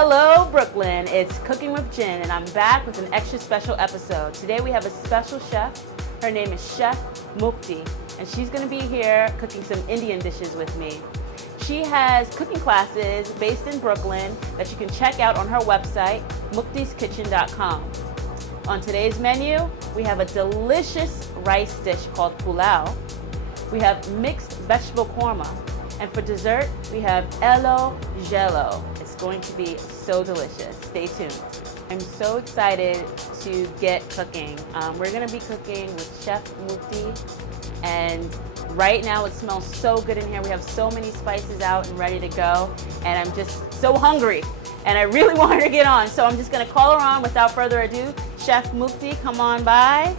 Hello Brooklyn, it's Cooking with Jin and I'm back with an extra special episode. Today we have a special chef. Her name is Chef Mukti and she's going to be here cooking some Indian dishes with me. She has cooking classes based in Brooklyn that you can check out on her website, muktiskitchen.com. On today's menu, we have a delicious rice dish called Pulao. We have mixed vegetable korma. And for dessert, we have jhelo. It's going to be so delicious. Stay tuned. I'm so excited to get cooking. We're gonna be cooking with Chef Mukti, and right now it smells so good in here. We have so many spices out and ready to go, and I'm just so hungry, and I really want her to get on. So I'm just gonna call her on without further ado. Chef Mukti, come on by.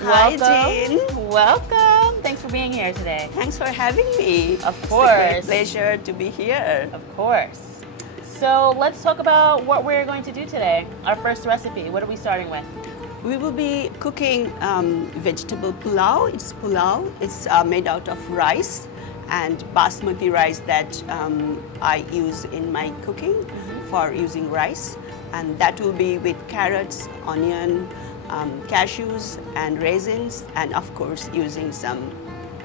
Hi, Welcome. Jin. Welcome. Thanks for being here today. Thanks for having me. Of course. It's a great pleasure to be here. Of course. So let's talk about what we're going to do today. Our first recipe. What are we starting with? We will be cooking vegetable pulao. It's pulao. It's made out of rice and basmati rice that I use in my cooking for using rice. And that will be with carrots, onion, cashews and raisins, and of course using some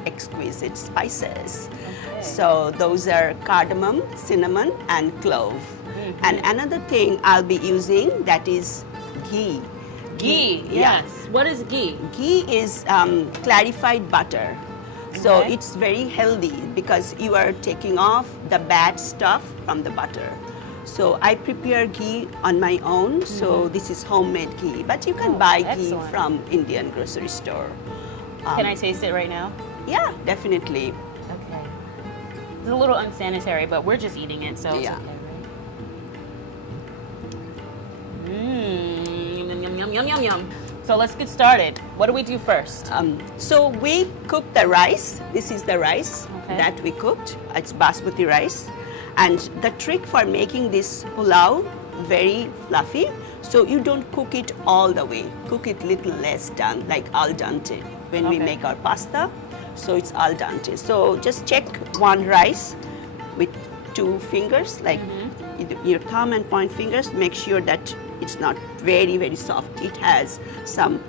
exquisite spices. Okay. So those are cardamom, cinnamon and clove. And another thing I'll be using, that is ghee. Ghee, Yeah. yes. What is ghee? Ghee is clarified butter. So Okay. it's very healthy because you are taking off the bad stuff from the butter. So I prepare ghee on my own, so this is homemade ghee. But you can buy ghee excellent. from Indian grocery store. Can I taste it right now? Yeah, definitely. Okay. It's a little unsanitary, but we're just eating it, so it's Yeah. okay, right? Yum, yum, yum, yum, yum, yum. So let's get started. What do we do first? So we cook the rice. This is the rice Okay. that we cooked. It's basmati rice. And the trick for making this pulao very fluffy, so you don't cook it all the way. Cook it little less done, like al dente. When we Okay. make our pasta, so it's al dente. So just check one rice with two fingers, like your thumb and point fingers. Make sure that it's not very, very soft. It has some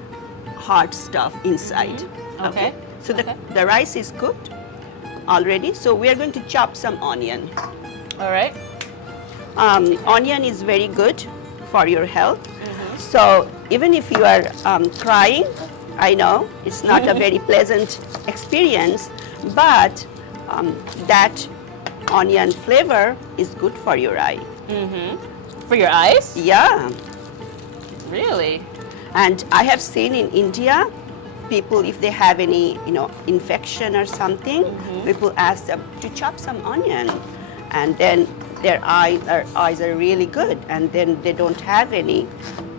hard stuff inside. Okay. So Okay. the rice is cooked already. So we are going to chop some onion. All right. Onion is very good for your health. So even if you are crying, I know it's not a very pleasant experience, but that onion flavor is good for your eye. For your eyes? Yeah. Really? And I have seen in India, people, if they have any, infection or something, people ask them to chop some onion, and then their eyes are really good, and then they don't have any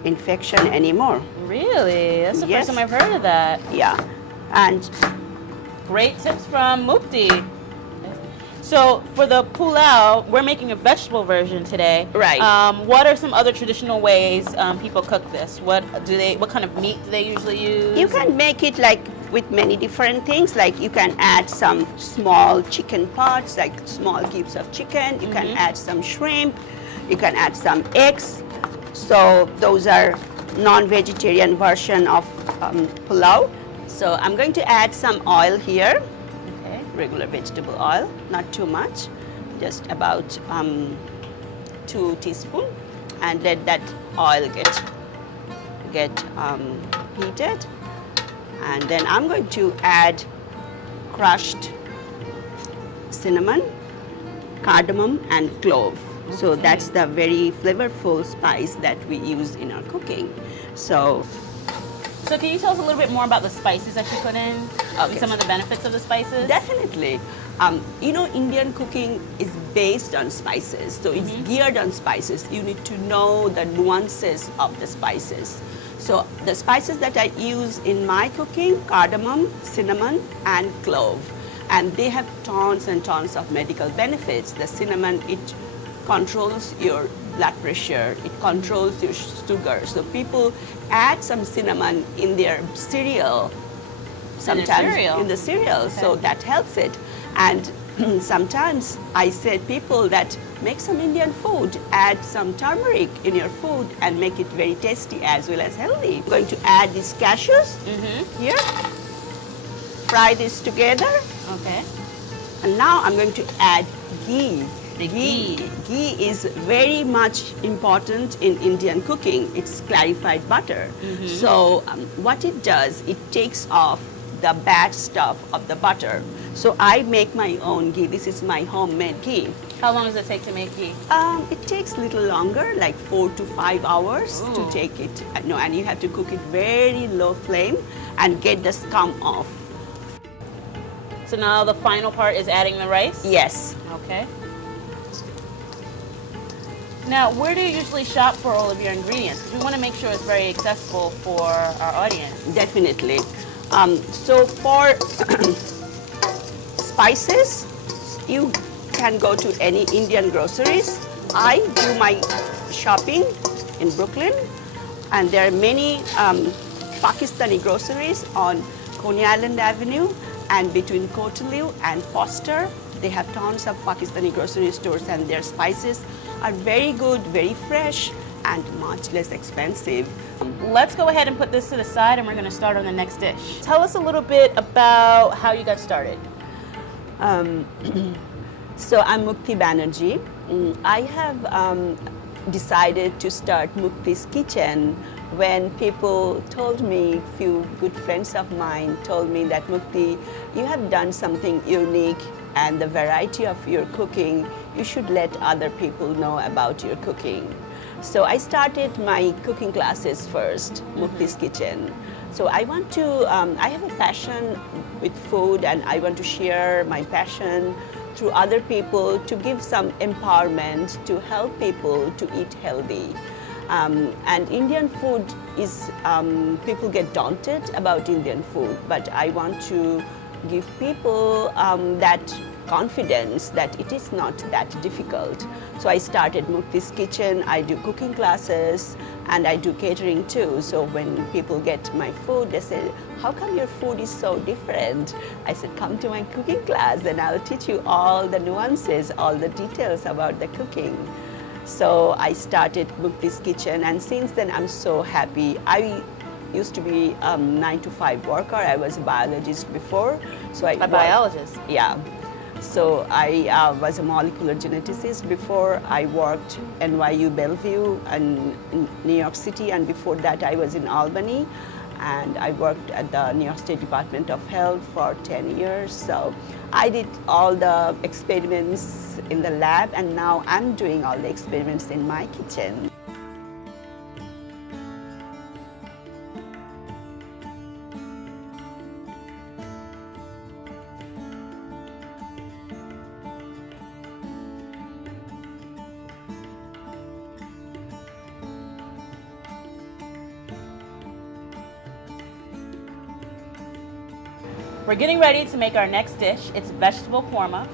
infection anymore. Really? That's the Yes. first time I've heard of that. Yeah. And Great tips from Mukti. So for the pulao, we're making a vegetable version today. Right. What are some other traditional ways people cook this? What kind of meat do they usually use? you can make it like with many different things, like you can add some small chicken parts, like small cubes of chicken. You can add some shrimp. You can add some eggs. So those are non-vegetarian version of pulao. So I'm going to add some oil here. Okay. Regular vegetable oil, not too much, just about 2 teaspoons, and let that oil get heated. And then I'm going to add crushed cinnamon, cardamom, and clove. So that's the very flavorful spice that we use in our cooking. So So can you tell us a little bit more about the spices that you put in? And some of the benefits of the spices? definitely, Indian cooking is based on spices. So it's geared on spices. You need to know the nuances of the spices. So the spices that I use in my cooking, cardamom, cinnamon, and clove. And they have tons and tons of medical benefits. The cinnamon, it controls your blood pressure, it controls your sugar. So people add some cinnamon in their cereal, sometimes cereal? in the cereal, so that helps it. And sometimes I said people that make some Indian food, add some turmeric in your food and make it very tasty as well as healthy. I'm going to add these cashews here, fry this together. Okay. And now I'm going to add ghee. The ghee. Ghee is very much important in Indian cooking. It's clarified butter. So what it does, it takes off the bad stuff of the butter. So I make my own ghee. This is my homemade ghee. How long does it take to make ghee? It takes a little longer, like 4 to 5 hours to take it. No, and you have to cook it very low flame and get the scum off. So now the final part is adding the rice? Yes. Okay. Now, where do you usually shop for all of your ingredients? Because we want to make sure it's very accessible for our audience. Definitely. So for spices, you can go to any Indian groceries. I do my shopping in Brooklyn, and there are many Pakistani groceries on Coney Island Avenue and between Coatlieu and Foster. They have tons of Pakistani grocery stores, and their spices are very good, very fresh, and much less expensive. Let's go ahead and put this to the side, and we're going to start on the next dish. Tell us a little bit about how you got started. So I'm Mukti Banerjee. I have decided to start Mukti's Kitchen when people told me, few good friends of mine told me that, Mukti, you have done something unique, and the variety of your cooking, you should let other people know about your cooking. So I started my cooking classes first, Mukti's Kitchen. So I want to, I have a passion with food, and I want to share my passion through other people to give some empowerment to help people to eat healthy. And Indian food is, people get daunted about Indian food, but I want to give people that confidence that it is not that difficult. So I started Mukti's Kitchen. I do cooking classes and I do catering too. So when people get my food, they say, how come your food is so different? I said, come to my cooking class and I'll teach you all the nuances, all the details about the cooking. So I started Mukti's Kitchen, and since then I'm so happy. I used to be a 9-to-5 worker. I was a biologist before. So A biologist? Yeah. So I was a molecular geneticist before. I worked NYU Bellevue and in New York City, and before that I was in Albany, and I worked at the New York State Department of Health for 10 years. So I did all the experiments in the lab, and now I'm doing all the experiments in my kitchen. We're getting ready to make our next dish. It's vegetable korma.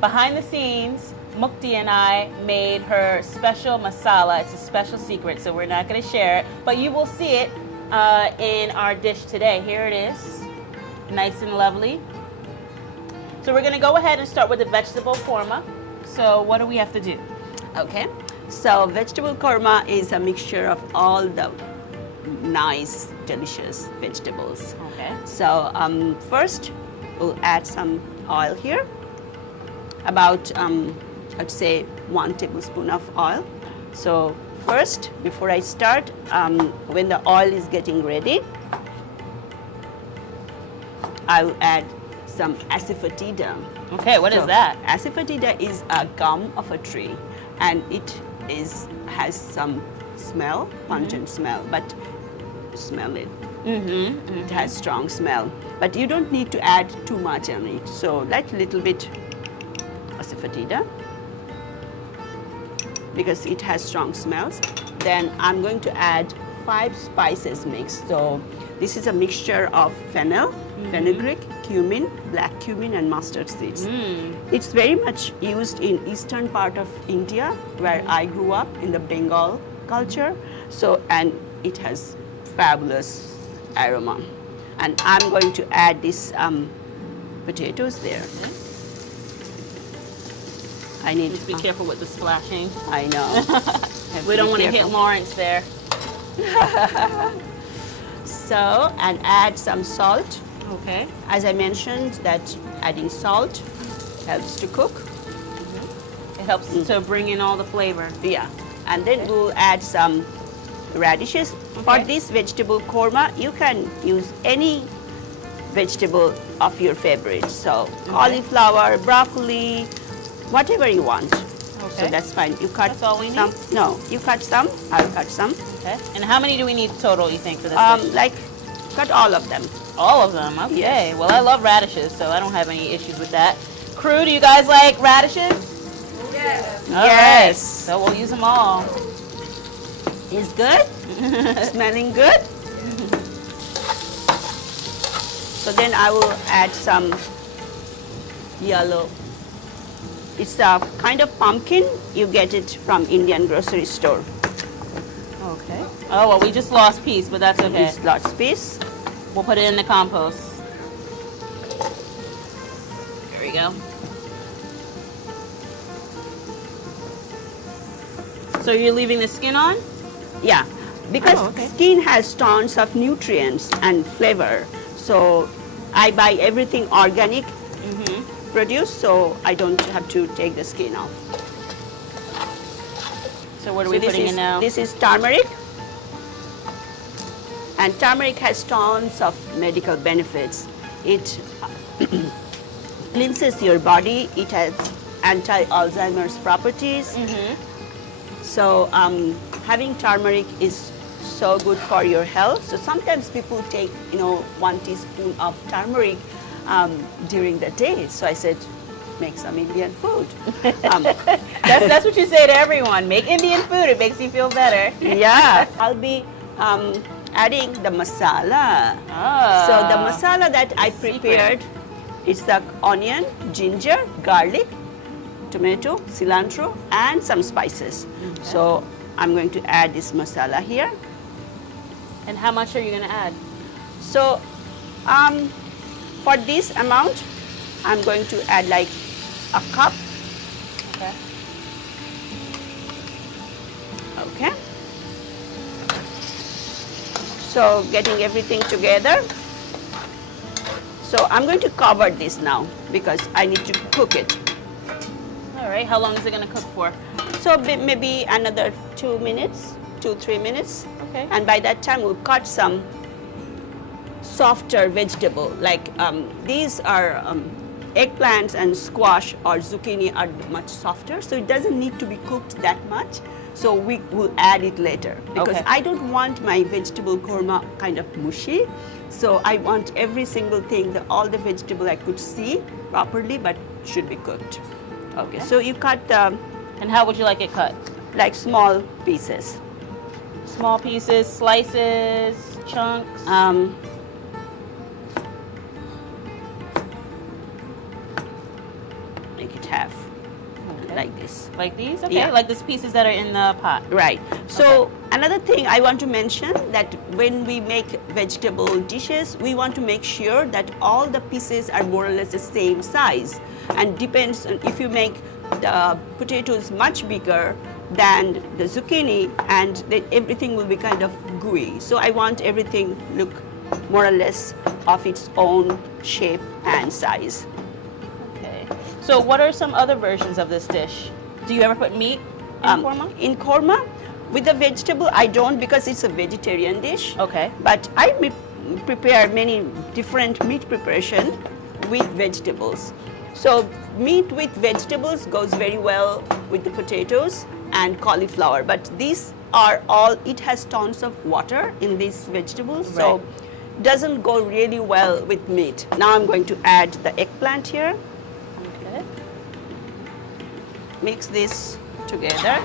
Behind the scenes, Mukti and I made her special masala. It's a special secret, so we're not going to share it, but you will see it in our dish today. Here it is, nice and lovely. So we're going to go ahead and start with the vegetable korma. So what do we have to do? Okay, so vegetable korma is a mixture of all the nice, delicious vegetables. Okay. So first, we'll add some oil here. About, I'd say 1 tablespoon of oil. So first, before I start, when the oil is getting ready, I'll add some asafoetida. Okay, what is that? Asafoetida is a gum of a tree, and it has some smell, pungent smell, but smell it. It has strong smell, but you don't need to add too much on it. So like a little bit asafoetida, because it has strong smells. Then I'm going to add 5 spices mix. So this is a mixture of fennel, fenugreek, cumin, black cumin, and mustard seeds. It's very much used in eastern part of India, where I grew up, in the Bengal culture. So, and it has fabulous aroma. And I'm going to add these potatoes there. I need. Just be careful with the splashing. I know. We don't want to hit Lawrence there. So, and add some salt. Okay. As I mentioned, that adding salt helps to cook. It helps to bring in all the flavor. Yeah. And then we'll add some radishes. For this vegetable korma, you can use any vegetable of your favorite. So cauliflower, broccoli, whatever you want. Okay. So that's fine. You cut That's all we some. need? No, you cut some. I'll cut some. Okay. And how many do we need total, you think, for this dish? Like, cut all of them. All of them. Okay. Yes. Well, I love radishes, so I don't have any issues with that. Crew, do you guys like radishes? Yes. All right. So we'll use them all. Is good? Smelling good? So then I will add some yellow. It's a kind of pumpkin. You get it from Indian grocery store. Okay. Oh, well, we just lost peace, but that's okay. It's lots piece. We'll put it in the compost. There we go. So you're leaving the skin on? Yeah, because Oh, okay. skin has tons of nutrients and flavor. So I buy everything organic produce, so I don't have to take the skin off. So what are So we this putting is, in now? This is turmeric. And turmeric has tons of medical benefits. It cleanses your body. It has anti-Alzheimer's properties. So having turmeric is so good for your health. So sometimes people take, 1 teaspoon of turmeric during the day. So I said, make some Indian food. That's what you say to everyone. Make Indian food. It makes you feel better. Yeah, I'll be adding the masala. Oh. So the masala that I prepared is the onion, ginger, garlic, tomato, cilantro, and some spices. So I'm going to add this masala here. And how much are you going to add? So for this amount, I'm going to add like a cup. Okay. Okay. So getting everything together. So I'm going to cover this now because I need to cook it. All right. How long is it going to cook for? So maybe another 2 minutes, 2-3 minutes. Okay. And by that time, we'll cut some softer vegetable. Like these are eggplants and squash or zucchini are much softer. So it doesn't need to be cooked that much. So we will add it later because Okay. I don't want my vegetable korma kind of mushy. So I want every single thing, all the vegetable I could see properly, but should be cooked. Okay. So you cut And how would you like it cut? like small pieces. Small pieces, slices, chunks? Make it half, Okay. like this. Like these? Okay. Yeah. Like the pieces that are in the pot. Right. So another thing I want to mention that when we make vegetable dishes, we want to make sure that all the pieces are more or less the same size. And depends on if you make the potatoes much bigger than the zucchini, and then everything will be kind of gooey. So I want everything look more or less of its own shape and size. Okay. So what are some other versions of this dish? Do you ever put meat in korma? In korma, with the vegetable, I don't because it's a vegetarian dish. Okay. But I prepare many different meat preparation with vegetables. So meat with vegetables goes very well with the potatoes and cauliflower. But these are all, it has tons of water in these vegetables. So Right. doesn't go really well with meat. Now I'm going to add the eggplant here. Okay. Mix this together.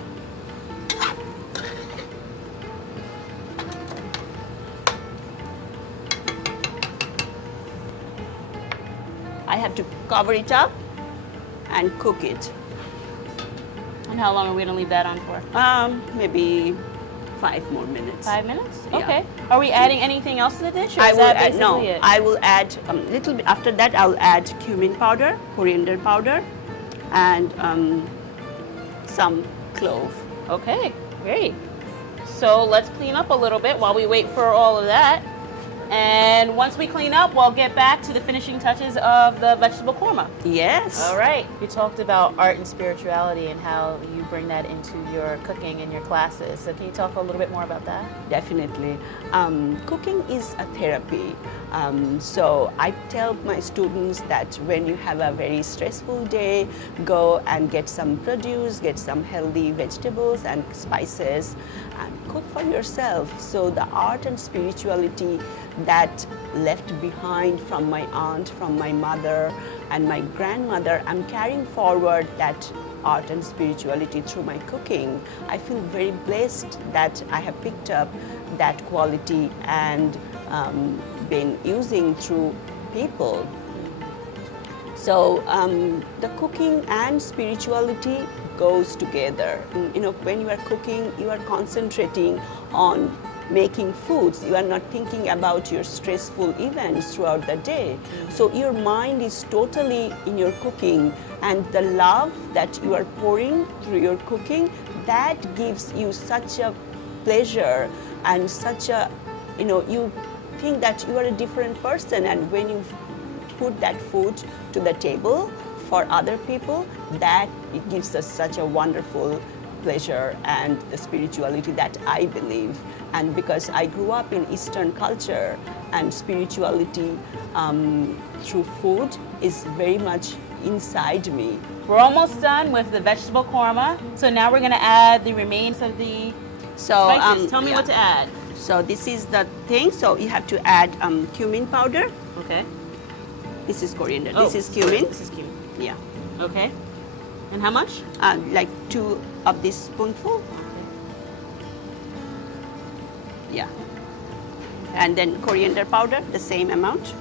I have to cover it up and cook it. And how long are we going to leave that on for? Maybe 5 more minutes. 5 minutes? Yeah. Okay. Are we adding anything else to the dish? Or I is will that add, basically no, it? I will add a little bit. After that, I'll add cumin powder, coriander powder, and some clove. Okay, great. So let's clean up a little bit while we wait for all of that. And once we clean up, we'll get back to the finishing touches of the vegetable korma. Yes. All right. You talked about art and spirituality and how you bring that into your cooking and your classes. So can you talk a little bit more about that? Definitely. Cooking is a therapy. So I tell my students that when you have a very stressful day, go and get some produce, get some healthy vegetables and spices, and cook for yourself. So the art and spirituality that left behind from my aunt, from my mother and my grandmother, I'm carrying forward that art and spirituality through my cooking. I feel very blessed that I have picked up that quality and been using through people. So the cooking and spirituality goes together. You know, when you are cooking, you are concentrating on making foods. You are not thinking about your stressful events throughout the day. So your mind is totally in your cooking, and the love that you are pouring through your cooking, that gives you such a pleasure and such a, you know, you think that you are a different person, and when you put that food to the table for other people, that it gives us such a wonderful pleasure and the spirituality that I believe. And because I grew up in Eastern culture, and spirituality through food is very much inside me. We're almost done with the vegetable korma. So now we're gonna add the remains of the spices. Tell me what to add. So this is the thing. So you have to add cumin powder. Okay. This is coriander. Oh, this is cumin. This is cumin. Yeah. Okay. And how much? Like 2 of this spoonful. Yeah. And then coriander powder, the same amount.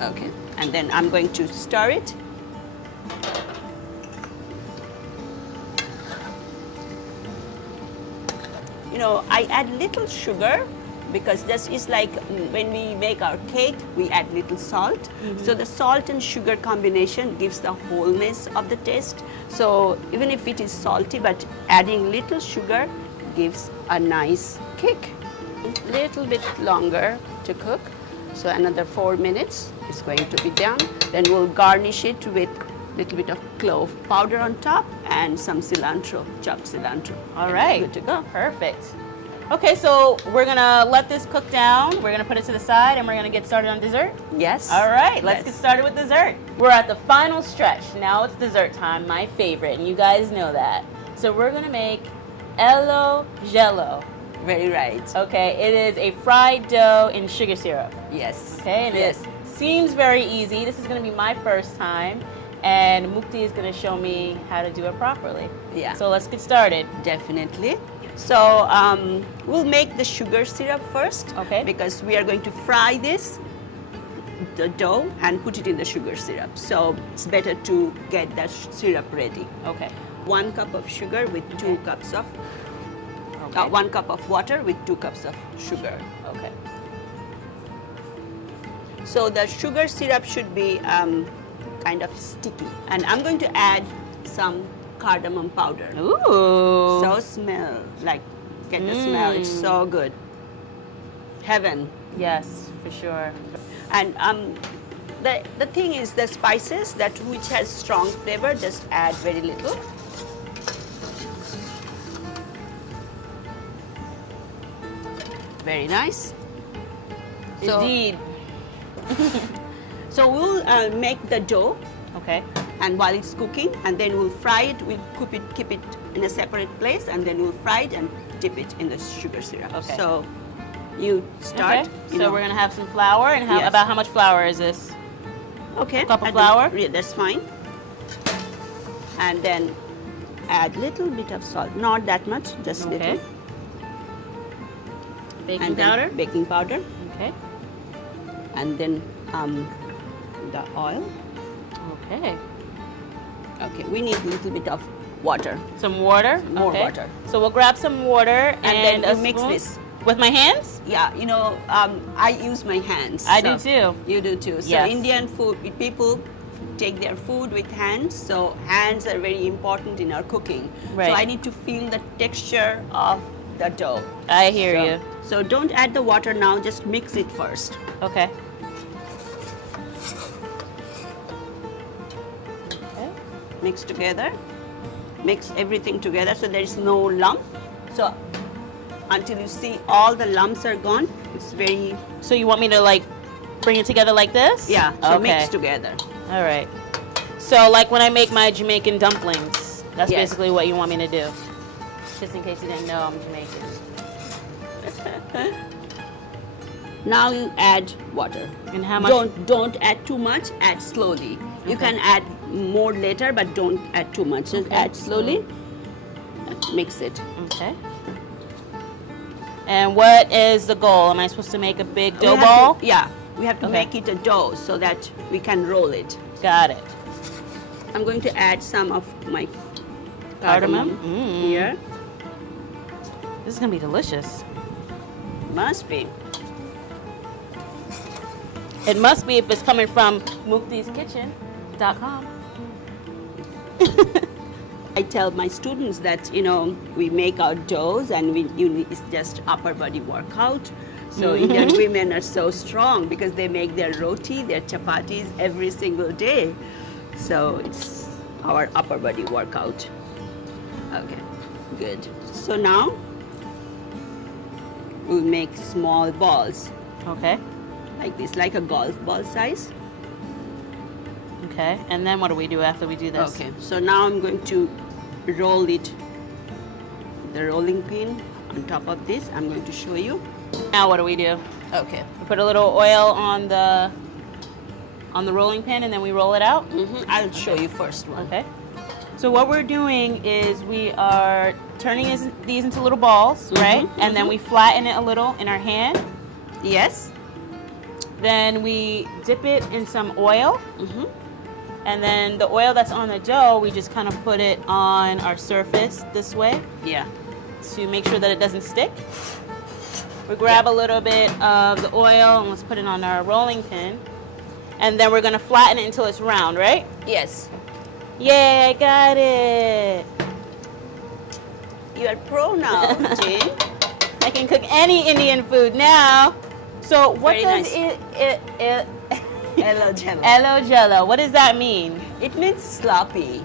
Okay. And then I'm going to stir it. You know, I add little sugar because this is like when we make our cake, we add little salt. So the salt and sugar combination gives the wholeness of the taste. So even if it is salty, but adding little sugar gives a nice cake. Little bit longer to cook. So another 4 minutes is going to be done. Then we'll garnish it with little bit of clove powder on top and some cilantro, chopped cilantro. All right. Good to go. Perfect. Okay, so we're gonna let this cook down. We're gonna put it to the side and we're gonna get started on dessert. Yes. All right, let's Yes. get started with dessert. We're at the final stretch. Now it's dessert time, my favorite, and you guys know that. So we're gonna make jhelo. Very right. Okay, it is a fried dough in sugar syrup. Yes. Okay, and Yes. it seems very easy. This is gonna be my first time, and Mukti is gonna show me how to do it properly. Yeah. So let's get started. Definitely. So we'll make the sugar syrup first. Okay. Because we are going to fry this, the dough, and put it in the sugar syrup. So it's better to get that syrup ready. Okay. 1 cup of sugar with 2 cups of, Okay. 1 cup of water with 2 cups of sugar. Okay. So the sugar syrup should be kind of sticky. And I'm going to add some cardamom powder. Ooh. So smell, like, get the smell, it's so good. Heaven. Yes, for sure. And the thing is, the spices that which has strong flavor, just add very little. Very nice. So, Indeed. so we'll make the dough, Okay. and while it's cooking, and then we'll fry it. We'll keep it in a separate place, and then we'll fry it and dip it in the sugar syrup. Okay. So you start. Okay. you So know. we're gonna have some flour, and Yes. about how much flour is this? Okay. Cup of and flour? then- yeah, that's fine. And then add little bit of salt, not that much, just Okay. little. Baking And then powder. baking powder, Okay. and then the oil. Okay. Okay, we need a little bit of water. Some water. More Okay. water. So we'll grab some water And then a you mix spoon. this. With my hands? Yeah, you know, I use my hands. I do too. You do too. So Yes. Indian food, people take their food with hands, so hands are very important in our cooking. Right. So I need to feel the texture of the dough. I hear you. So don't add the water now, just mix it first. Okay. Okay. Mix together. Mix everything together so there is no lump. So until you see all the lumps are gone, it's very... So you want me to like bring it together like this? Yeah, so okay. mix together. All right. So like when I make my Jamaican dumplings, that's Yes. basically what you want me to do. Just in case you didn't know, I'm Jamaican. Now you add water. And how much? Don't add too much, add slowly. You Okay. can add more later, but don't add too much. Just Okay. add slowly. Mix it. Okay. And what is the goal? Am I supposed to make a big dough We have ball? to- yeah, we have to Okay. make it a dough so that we can roll it. Got it. I'm going to add some of my Cardamom? here. This is gonna be delicious. Must be. It must be if it's coming from muktiskitchen.com. I tell my students that we make our doughs and it's just upper body workout. So Indian women are so strong because they make their roti, their chapatis every single day. So it's our upper body workout. Okay, good. So now we'll make small balls Okay. like this, like a golf ball size. Okay. And then what do we do after we do this? Okay, so now I'm going to roll it, the rolling pin on top of this. I'm going to show you. Now what do we do? Okay. We put a little oil on the rolling pin and then we roll it out? I'll show you first one. Okay. So what we're doing is we are turning these into little balls, right? And then we flatten it a little in our hand. Yes. Then we dip it in some oil. And then the oil that's on the dough, we just kind of put it on our surface this way Yeah. to make sure that it doesn't stick. We grab a little bit of the oil and let's put it on our rolling pin. And then we're gonna flatten it until it's round, right? Yes. Yay, I got it. You are pro now, Jane. I can cook any Indian food now. So what Very does nice. Hello, jhelo. Elo jhelo, what does that mean? It means sloppy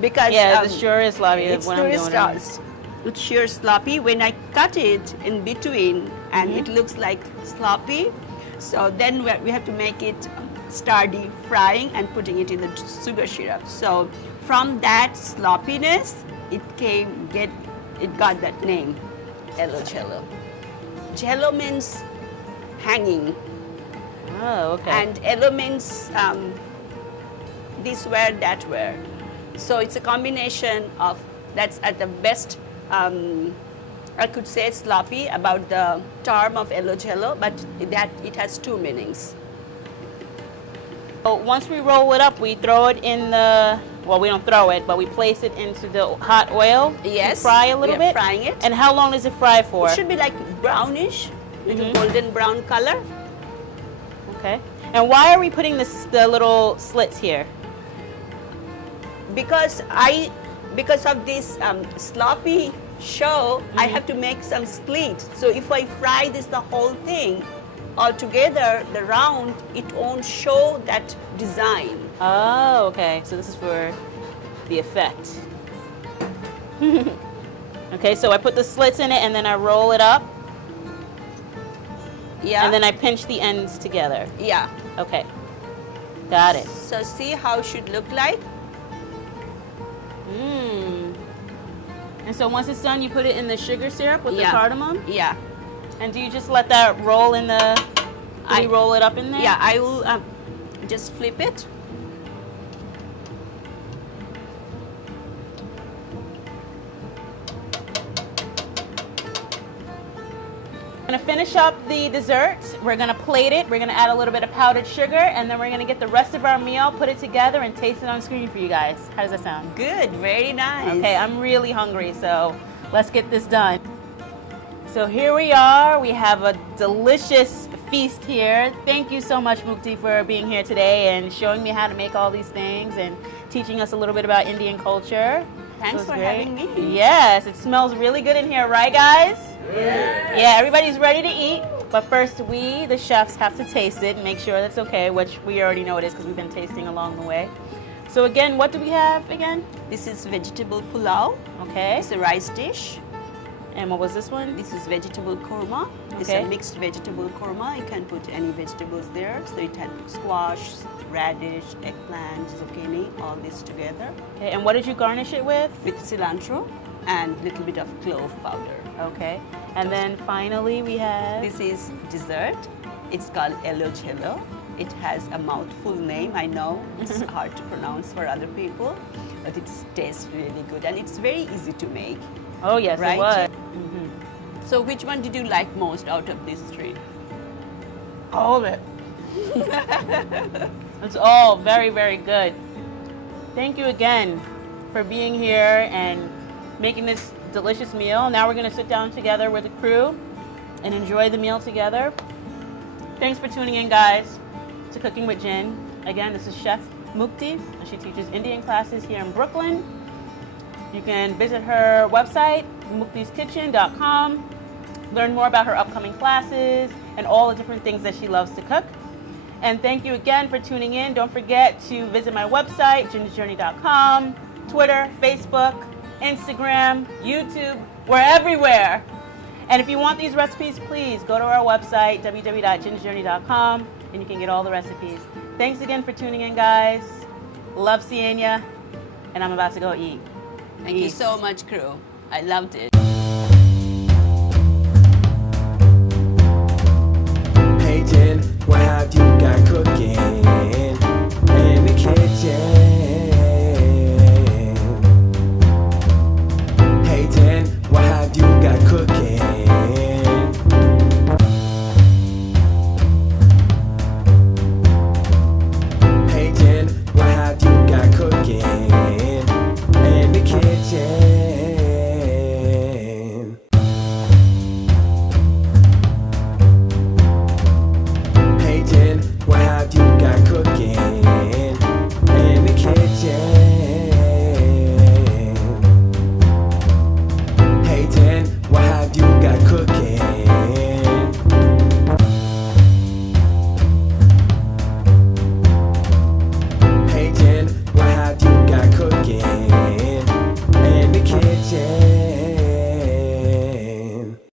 because Yeah, it sure is sloppy it's when I'm doing it. It's sure sloppy. When I cut it in between and it looks like sloppy, so then we have to make it sturdy, frying and putting it in the sugar syrup. So from that sloppiness, it got that name, Elo jhelo. Jhelo means hanging. Oh, okay. And elo means this where, that where. So it's a combination of, that's at the best, I could say sloppy about the term of elo jhelo, but that it has two meanings. So once we roll it up, we throw it in the, well, we don't throw it, but we place it into the hot oil Yes. to fry a little we are bit. frying it. And how long does it fry for? It should be like brownish, little golden brown color. Okay. And why are we putting the little slits here? Because of this sloppy show, I have to make some split. So if I fry this the whole thing all together, the round, it won't show that design. Oh, okay. So this is for the effect. Okay, so I put the slits in it and then I roll it up. Yeah. And then I pinch the ends together. Yeah. Okay. Got it. So see how it should look like? And so once it's done, you put it in the sugar syrup with the Yeah. cardamom? Yeah. And do you just let that roll in the, do we roll it up in there? Yeah, I will just flip it. We're gonna finish up the dessert. We're gonna plate it. We're gonna add a little bit of powdered sugar, and then we're gonna get the rest of our meal, put it together, and taste it on screen for you guys. How does that sound? Good, very nice. Okay, I'm really hungry, so let's get this done. So here we are. We have a delicious feast here. Thank you so much, Mukti, for being here today and showing me how to make all these things and teaching us a little bit about Indian culture. Thanks for having me. Yes, it smells really good in here, right, guys? Yeah, everybody's ready to eat. But first, we, the chefs, have to taste it and make sure that's okay, which we already know it is because we've been tasting along the way. So again, what do we have again? This is vegetable pulao. Okay. It's a rice dish. And what was this one? This is vegetable korma. It's Okay. a mixed vegetable korma. You can put any vegetables there. So it had squash, radish, eggplant, zucchini, all this together. Okay, and what did you garnish it with? With cilantro and little bit of clove powder. Okay. And then finally we have... This is dessert. It's called jhelo. It has a mouthful name. I know it's hard to pronounce for other people, but it tastes really good and it's very easy to make. Oh, yes, Right? it was. So which one did you like most out of these three? All of it. It's all very, very good. Thank you again for being here and making this delicious meal. Now we're going to sit down together with the crew and enjoy the meal together. Thanks for tuning in, guys, to Cooking with Jin. Again, this is Chef Mukti, and she teaches Indian classes here in Brooklyn. You can visit her website, muktiskitchen.com, learn more about her upcoming classes and all the different things that she loves to cook. And thank you again for tuning in. Don't forget to visit my website, JinsJourney.com, Twitter, Facebook, Instagram, YouTube. We're everywhere. And if you want these recipes, please go to our website, www.JinsJourney.com, and you can get all the recipes. Thanks again for tuning in, guys. Love seeing ya. And I'm about to go eat. Thank you so much, crew. I loved it. Hey Jen, what have you